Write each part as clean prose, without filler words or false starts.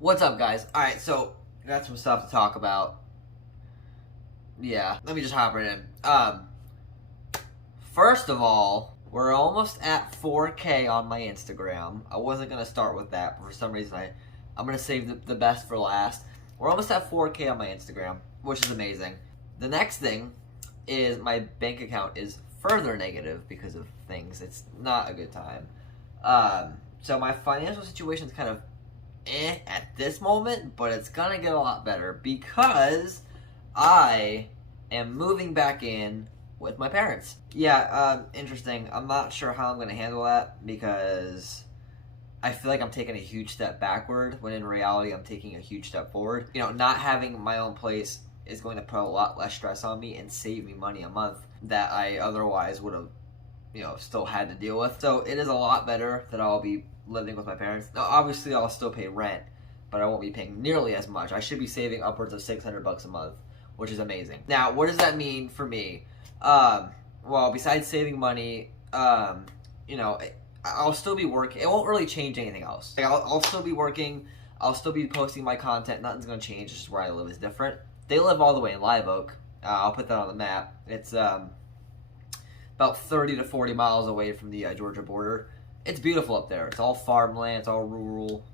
What's up, guys? Alright, so, I got some stuff to talk about. Yeah, let me just hop right in. First of all, we're almost at 4K on my Instagram. I wasn't going to start with that, but for some reason I'm going to save the best for last. We're almost at 4K on my Instagram, which is amazing. The next thing is my bank account is further negative because of things. It's not a good time. So my financial situation is kind of at this moment, but it's gonna get a lot better because I am moving back in with my parents. Yeah, interesting. I'm not sure how I'm gonna handle that because I feel like I'm taking a huge step backward when in reality I'm taking a huge step forward. You know, not having my own place is going to put a lot less stress on me and save me money a month that I otherwise would have, still had to deal with. So it is a lot better that I'll be living with my parents. Now, obviously, I'll still pay rent, but I won't be paying nearly as much. I should be saving upwards of $600 a month, which is amazing. Now, what does that mean for me? Well, besides saving money, I'll still be working. It won't really change anything else. Like, I'll still be working. I'll still be posting my content. Nothing's going to change. Just where I live is different. They live all the way in Live Oak. I'll put that on the map. It's about 30 to 40 miles away from the Georgia border. It's beautiful up there. It's all farmland. It's all rural.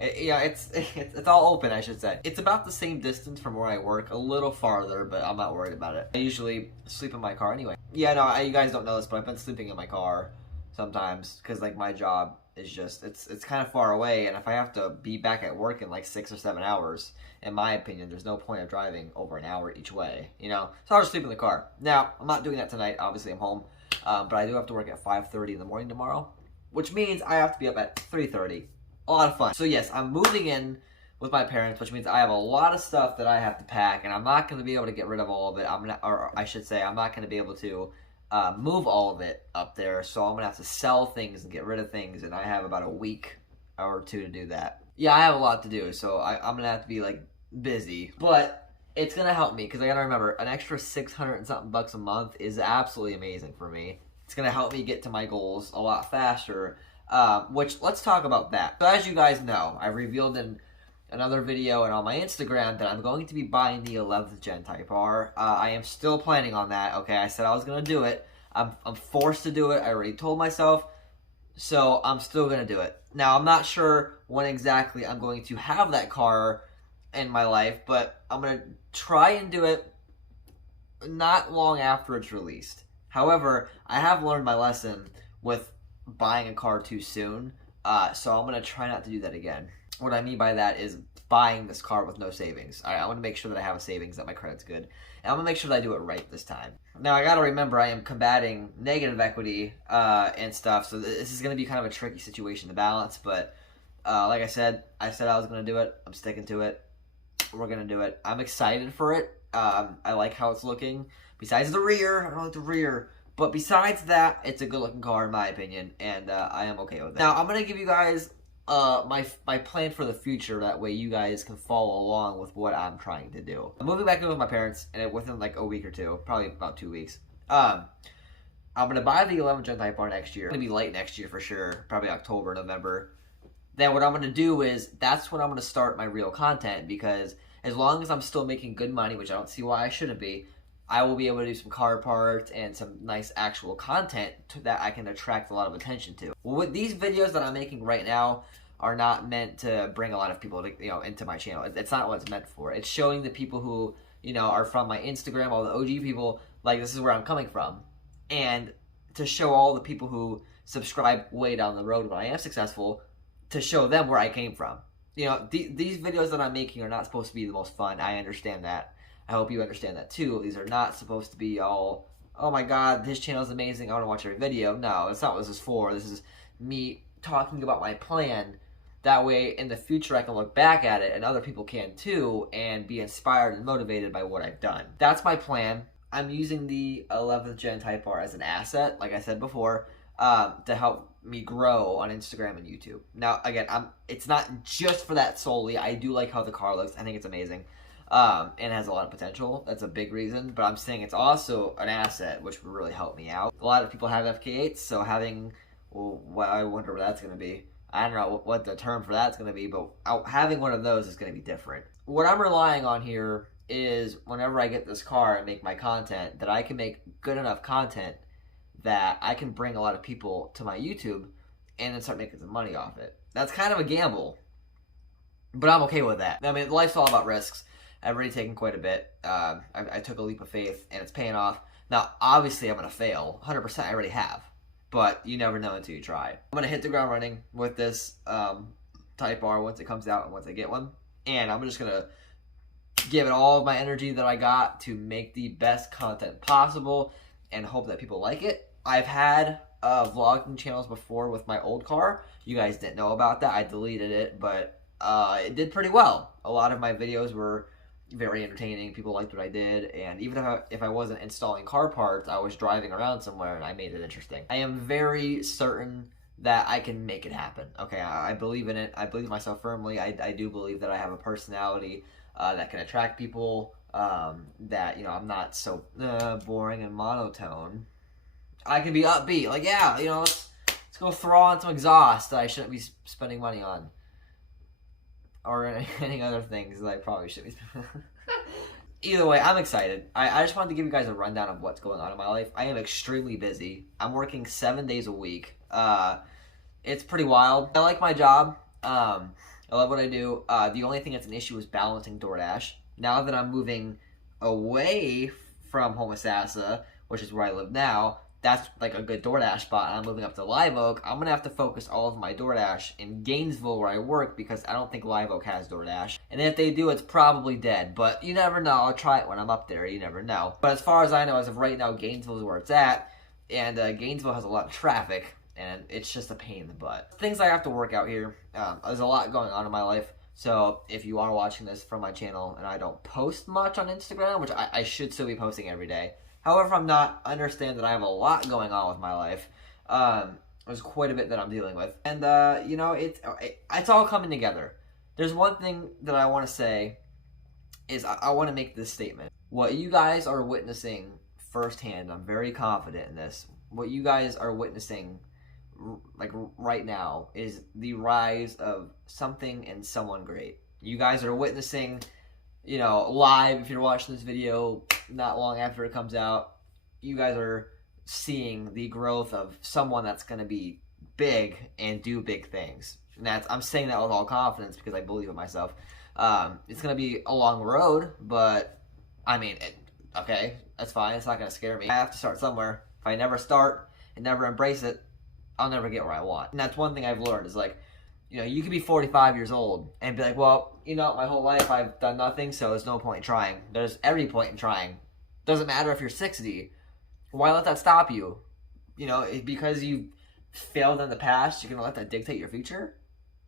It's all open, I should say. It's about the same distance from where I work, a little farther, but I'm not worried about it. I usually sleep in my car anyway. Yeah, no, you guys don't know this, but I've been sleeping in my car sometimes because like my job is just it's kind of far away, and if I have to be back at work in like 6 or 7 hours, in my opinion, there's no point of driving over an hour each way, So I'll just sleep in the car. Now, I'm not doing that tonight. Obviously, I'm home. But I do have to work at 5:30 in the morning tomorrow, which means I have to be up at 3:30. A lot of fun. So yes, I'm moving in with my parents, which means I have a lot of stuff that I have to pack, and I'm not going to be able to get rid of all of it. I'm not going to be able to move all of it up there. So I'm going to have to sell things and get rid of things, and I have about a week or two to do that. Yeah, I have a lot to do, so I'm going to have to be like busy, but it's going to help me because I got to remember an extra 600 and something bucks a month is absolutely amazing for me. It's going to help me get to my goals a lot faster, which let's talk about that. So as you guys know, I revealed in another video and on my Instagram that I'm going to be buying the 11th gen Type R. I am still planning on that. Okay, I said I was going to do it. I'm forced to do it. I already told myself, so I'm still going to do it. Now, I'm not sure when exactly I'm going to have that car in my life, but I'm going to try and do it not long after it's released. However, I have learned my lesson with buying a car too soon, so I'm going to try not to do that again. What I mean by that is buying this car with no savings. I want to make sure that I have a savings, that my credit's good, and I'm going to make sure that I do it right this time. Now, I got to remember I am combating negative equity and stuff, so this is going to be kind of a tricky situation to balance, but like I said I was going to do it. I'm sticking to it. We're going to do it. I'm excited for it. I like how it's looking. Besides the rear, I don't like the rear. But besides that, it's a good looking car in my opinion. And I am okay with it. Now, I'm going to give you guys my plan for the future. That way you guys can follow along with what I'm trying to do. I'm moving back in with my parents and within like a week or two. Probably about 2 weeks. I'm going to buy the 11th gen Type R next year. It's going to be late next year for sure. Probably October, November. Then what I'm going to do is, that's when I'm going to start my real content, because as long as I'm still making good money, which I don't see why I shouldn't be, I will be able to do some car parts and some nice actual content that I can attract a lot of attention to. With these videos that I'm making right now are not meant to bring a lot of people to, into my channel. It's not what it's meant for. It's showing the people who, are from my Instagram, all the OG people, like this is where I'm coming from. And to show all the people who subscribe way down the road when I am successful, to show them where I came from. These videos that I'm making are not supposed to be the most fun. I understand that. I hope you understand that too. These are not supposed to be all, oh my god, this channel is amazing, I want to watch every video. No, that's not what this is for. This is me talking about my plan. That way, in the future, I can look back at it, and other people can too, and be inspired and motivated by what I've done. That's my plan. I'm using the 11th gen Type R as an asset, like I said before, to help me grow on Instagram and YouTube. Now, again, it's not just for that solely. I do like how the car looks. I think it's amazing. And has a lot of potential. That's a big reason. But I'm saying it's also an asset, which would really help me out. A lot of people have FK8s, so having, well, I wonder what that's going to be. I don't know what the term for that's going to be, but having one of those is going to be different. What I'm relying on here is whenever I get this car and make my content, that I can make good enough content that I can bring a lot of people to my YouTube and then start making some money off it. That's kind of a gamble, but I'm okay with that. I mean, life's all about risks. I've already taken quite a bit. I took a leap of faith, and it's paying off. Now, obviously, I'm going to fail. 100%, I already have. But you never know until you try. I'm going to hit the ground running with this Type R once it comes out and once I get one. And I'm just going to give it all of my energy that I got to make the best content possible and hope that people like it. I've had vlogging channels before with my old car. You guys didn't know about that. I deleted it, but it did pretty well. A lot of my videos were very entertaining. People liked what I did, and even if I wasn't installing car parts, I was driving around somewhere and I made it interesting. I am very certain that I can make it happen. Okay, I believe in it. I believe in myself firmly. I do believe that I have a personality that can attract people, that, you know, I'm not so boring and monotone. I can be upbeat, like, yeah, you know, let's go throw on some exhaust that I shouldn't be spending money on. Or any other things that I probably should be spending. Either way, I'm excited. I just wanted to give you guys a rundown of what's going on in my life. I am extremely busy. I'm working 7 days a week. It's pretty wild. I like my job. I love what I do. The only thing that's an issue is balancing DoorDash. Now that I'm moving away from Homosassa, which is where I live now, that's like a good DoorDash spot, and I'm moving up to Live Oak. I'm going to have to focus all of my DoorDash in Gainesville where I work, because I don't think Live Oak has DoorDash. And if they do, it's probably dead. But you never know. I'll try it when I'm up there. You never know. But as far as I know, as of right now, Gainesville is where it's at. And Gainesville has a lot of traffic, and it's just a pain in the butt. Things I have to work out here. There's a lot going on in my life. So if you are watching this from my channel and I don't post much on Instagram, which I should still be posting every day. However, if I'm not, understand that I have a lot going on with my life. There's quite a bit that I'm dealing with. And, you know, it's all coming together. There's one thing that I want to say is I want to make this statement. What you guys are witnessing firsthand, I'm very confident in this. What you guys are witnessing like right now is the rise of something and someone great. You guys are witnessing, you know, live, if you're watching this video not long after it comes out, you guys are seeing the growth of someone that's going to be big and do big things. And I'm saying that with all confidence because I believe in myself. It's going to be a long road, but I mean, okay, that's fine. It's not going to scare me. I have to start somewhere. If I never start and never embrace it, I'll never get where I want. And that's one thing I've learned is, like, you know, you could be 45 years old and be like, well, you know, my whole life I've done nothing, so there's no point in trying. There's every point in trying. Doesn't matter if you're 60. Why let that stop you? You know, because you failed in the past, you're going to let that dictate your future?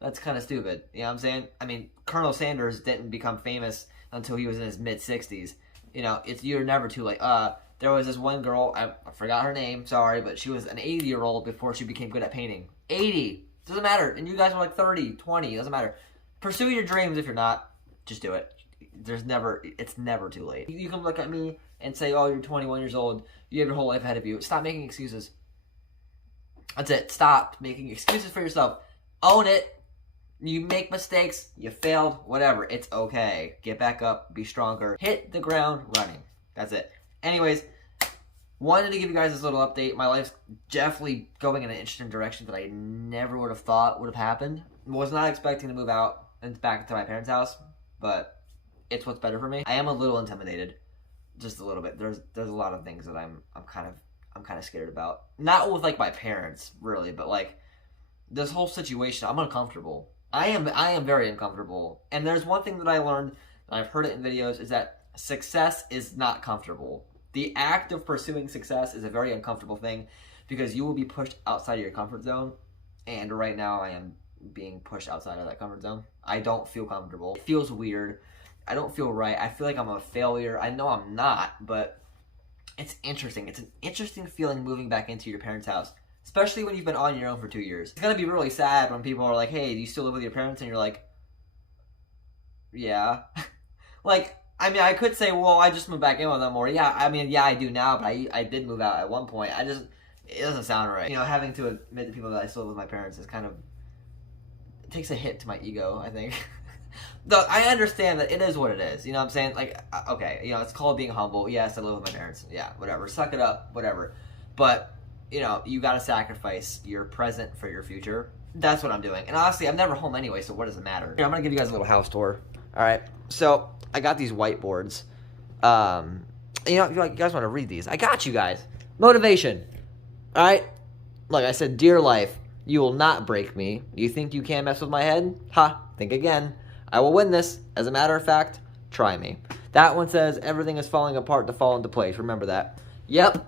That's kind of stupid. You know what I'm saying? I mean, Colonel Sanders didn't become famous until he was in his mid-60s. You know, you're never too late. There was this one girl, I forgot her name, sorry, but she was an 80-year-old before she became good at painting. 80! Doesn't matter. And you guys are like 30, 20, doesn't matter. Pursue your dreams. If you're not, just do it. It's never too late. You can look at me and say, oh, you're 21 years old, you have your whole life ahead of you. Stop making excuses. That's it. Stop making excuses for yourself. Own it. You make mistakes, you failed, whatever. It's okay. Get back up, be stronger. Hit the ground running. That's it. Anyways, wanted to give you guys this little update. My life's definitely going in an interesting direction that I never would have thought would have happened. Was not expecting to move out and back to my parents' house, but it's what's better for me. I am a little intimidated, just a little bit. There's a lot of things that I'm kind of scared about. Not with like my parents, really, but like this whole situation. I'm uncomfortable. I am very uncomfortable. And there's one thing that I learned, and I've heard it in videos, is that success is not comfortable. The act of pursuing success is a very uncomfortable thing because you will be pushed outside of your comfort zone. And right now I am being pushed outside of that comfort zone. I don't feel comfortable. It feels weird. I don't feel right. I feel like I'm a failure. I know I'm not, but it's interesting. It's an interesting feeling moving back into your parents' house, especially when you've been on your own for 2 years. It's going to be really sad when people are like, hey, do you still live with your parents? And you're like, yeah. Like, I mean, I could say, well, I just moved back in with them, or yeah, I mean, yeah, I do now, but I did move out at one point. It doesn't sound right. You know, having to admit to people that I still live with my parents is kind of takes a hit to my ego, I think. Though I understand that it is what it is. You know what I'm saying? Like, okay, you know, it's called being humble. Yes, I live with my parents. Yeah, whatever. Suck it up, whatever. But, you know, you got to sacrifice your present for your future. That's what I'm doing. And honestly, I'm never home anyway, so what does it matter? Here, I'm going to give you guys a little house tour. All right. So, I got these whiteboards. You know, if you guys want to read these, I got you guys. Motivation. All right. Like I said, dear life, you will not break me. You think you can't mess with my head? Ha, think again. I will win this. As a matter of fact, try me. That one says everything is falling apart to fall into place. Remember that. Yep.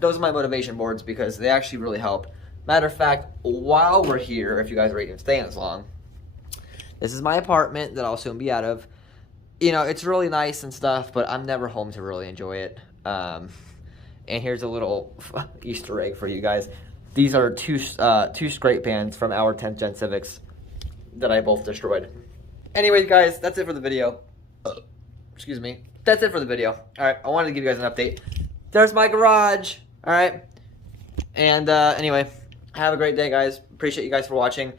Those are my motivation boards because they actually really help. Matter of fact, while we're here, if you guys are even staying this long, this is my apartment that I'll soon be out of. You know, it's really nice and stuff, but I'm never home to really enjoy it. And here's a little Easter egg for you guys. These are two scrape pans from our 10th Gen Civics that I both destroyed. Anyways, guys, that's it for the video. Excuse me. That's it for the video. All right, I wanted to give you guys an update. There's my garage. All right. And anyway, have a great day, guys. Appreciate you guys for watching.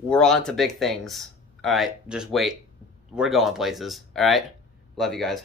We're on to big things. All right, just wait. We're going places. All right. Love you guys.